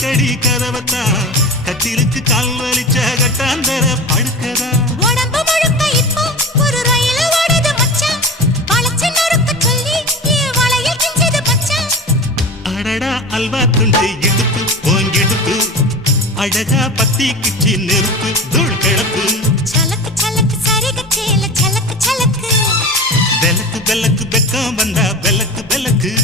திறக்கடி கதவத்தான் கட்டிலுக்கு கால் வலிச்ச கட்டாந்தர படுக்கதா உடம்பு முழுக்க இப்போ ஒரு ரயில் ஓடுது மச்சான் வளைச்சு நறுக்க சொல்லி என் வளையல் கிஞ்சது மச்சான் அடடா அல்வா துண்டு இடுப்பு போங்கிடுப்பு அழகா பத்தி கிச்சி நெருப்பு தூள் கிளப்பு சலக்கு சலக்கு சரிக சேல சலக்கு சலக்கு வெலக்கு வெலக்கு வெக்கம் வந்தா வெலக்கு வெலக்கு